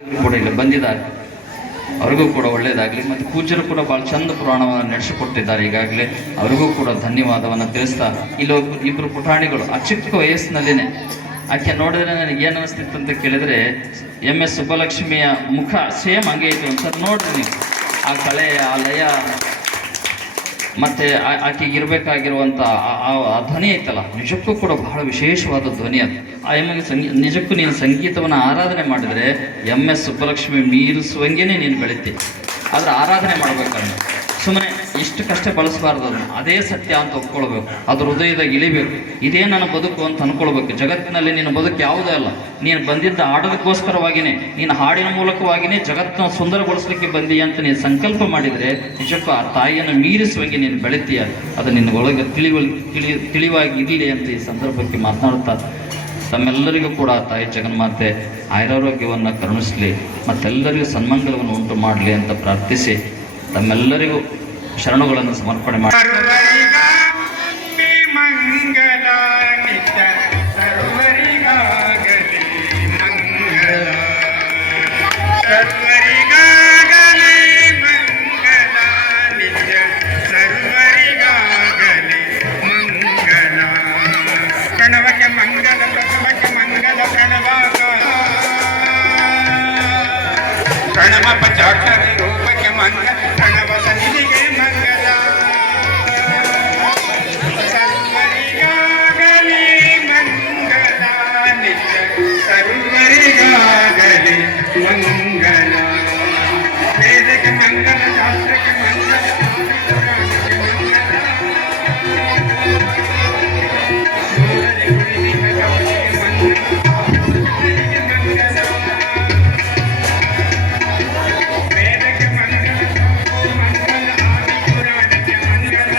ಕೂಡ ಇಲ್ಲಿ ಬಂದಿದ್ದಾರೆ, ಅವರಿಗೂ ಕೂಡ ಒಳ್ಳೆಯದಾಗಲಿ. ಮತ್ತು ಪೂಜ್ಯರು ಕೂಡ ಭಾಳ ಚಂದ ಪುರಾಣವನ್ನು ನಡೆಸಿಕೊಟ್ಟಿದ್ದಾರೆ ಈಗಾಗಲೇ, ಅವರಿಗೂ ಕೂಡ ಧನ್ಯವಾದವನ್ನು ತಿಳಿಸ್ತಾ, ಇಲ್ಲಿ ಇಬ್ಬರು ಪುಟಾಣಿಗಳು ಆ ಚಿಕ್ಕ ವಯಸ್ಸಿನಲ್ಲಿನೇ, ಆಕೆ ನೋಡಿದ್ರೆ ನನಗೆ ಏನು ಅನಿಸ್ತಿತ್ತು ಅಂತ ಕೇಳಿದರೆ MS ಸುಬ್ಬಲಕ್ಷ್ಮಿಯ ಮುಖ ಸೇಮ್ ಹಂಗೆ ಇತ್ತು ಒಂದ್ಸರಿ ನೋಡ್ರಿ ನೀವು. ಆ ಕಳೆ, ಆ ಲಯ, ಮತ್ತು ಆಕೆಗೆ ಇರಬೇಕಾಗಿರುವಂಥ ಆ ಧ್ವನಿ ಐತಲ್ಲ, ನಿಜಕ್ಕೂ ಕೂಡ ಬಹಳ ವಿಶೇಷವಾದ ಧ್ವನಿ ಅದು. ಆ ಎಮ್ಮೆಗೆ ನಿಜಕ್ಕೂ ನೀನು ಸಂಗೀತವನ್ನು ಆರಾಧನೆ ಮಾಡಿದರೆ MS ಸುಬ್ಬಲಕ್ಷ್ಮಿ ಮೀರಿಸುವಂಗೆನೇ ನೀನು ಬೆಳಿತಿ. ಆದರೆ ಆರಾಧನೆ ಮಾಡಬೇಕಾದ್ರೆ ಸುಮ್ಮನೆ ಇಷ್ಟಕ್ಕಷ್ಟೇ ಬಳಸಬಾರ್ದು, ಅದನ್ನು ಅದೇ ಸತ್ಯ ಅಂತ ಒಪ್ಕೊಳ್ಬೇಕು, ಅದು ಹೃದಯದಾಗ ಇಳಿಬೇಕು. ಇದೇ ನನ್ನ ಬದುಕು ಅಂತ ಅಂದ್ಕೊಳ್ಬೇಕು. ಜಗತ್ತಿನಲ್ಲಿ ನಿನ್ನ ಬದುಕು ಯಾವುದೇ ಅಲ್ಲ, ನೀನು ಬಂದಿದ್ದ ಆಡೋದಕ್ಕೋಸ್ಕರವಾಗಿಯೇ, ನೀನು ಹಾಡಿನ ಮೂಲಕವಾಗಿಯೇ ಜಗತ್ತನ್ನು ಸುಂದರಗೊಳಿಸ್ಲಿಕ್ಕೆ ಬಂದೀಯ ಅಂತ ನೀನು ಸಂಕಲ್ಪ ಮಾಡಿದರೆ ನಿಜಕ್ಕೂ ಆ ತಾಯಿಯನ್ನು ಮೀರಿಸುವಂಗೆ ನೀನು ಬೆಳಿತೀಯ. ಅದು ನಿನಗೊಳಗೆ ತಿಳಿವಾಗಿ ಇರಲಿ ಅಂತ ಈ ಸಂದರ್ಭಕ್ಕೆ ಮಾತನಾಡುತ್ತಾ, ತಮ್ಮೆಲ್ಲರಿಗೂ ಕೂಡ ತಾಯಿ ಜಗನ್ಮಾತೆ ಆಯುರಾರೋಗ್ಯವನ್ನು ಕರುಣಿಸಲಿ, ಮತ್ತೆಲ್ಲರಿಗೂ ಸನ್ಮಂಗಲವನ್ನು ಉಂಟು ಮಾಡಲಿ ಅಂತ ಪ್ರಾರ್ಥಿಸಿ ತಮ್ಮೆಲ್ಲರಿಗೂ ಶರಣುಗಳನ್ನು ಸಮರ್ಪಣೆ ಮಾಡಿ. ಪ್ರಣವ ಪಂಚಾಕ್ಷರಿ ರೂಪಕ್ಕೆ ಮಂಗಲ, ಪ್ರಣವ ಸನ್ನಿಧಿಗೆ ಮಂಗಲ. ಸರ್ವರಿಗಾಗಲಿ ಮಂಗಲ, ನಿತ್ಯ ಸರ್ವರಿಗಾಗಲಿ ಮಂಗಲ. ವೇದಕ್ಕೆ ಮಂಗಲ, ಶಾಸ್ತ್ರಕ್ಕೆ ಮಂಗಲ, ಪುರಾಣಕ್ಕೆ ಮಂಗಲ.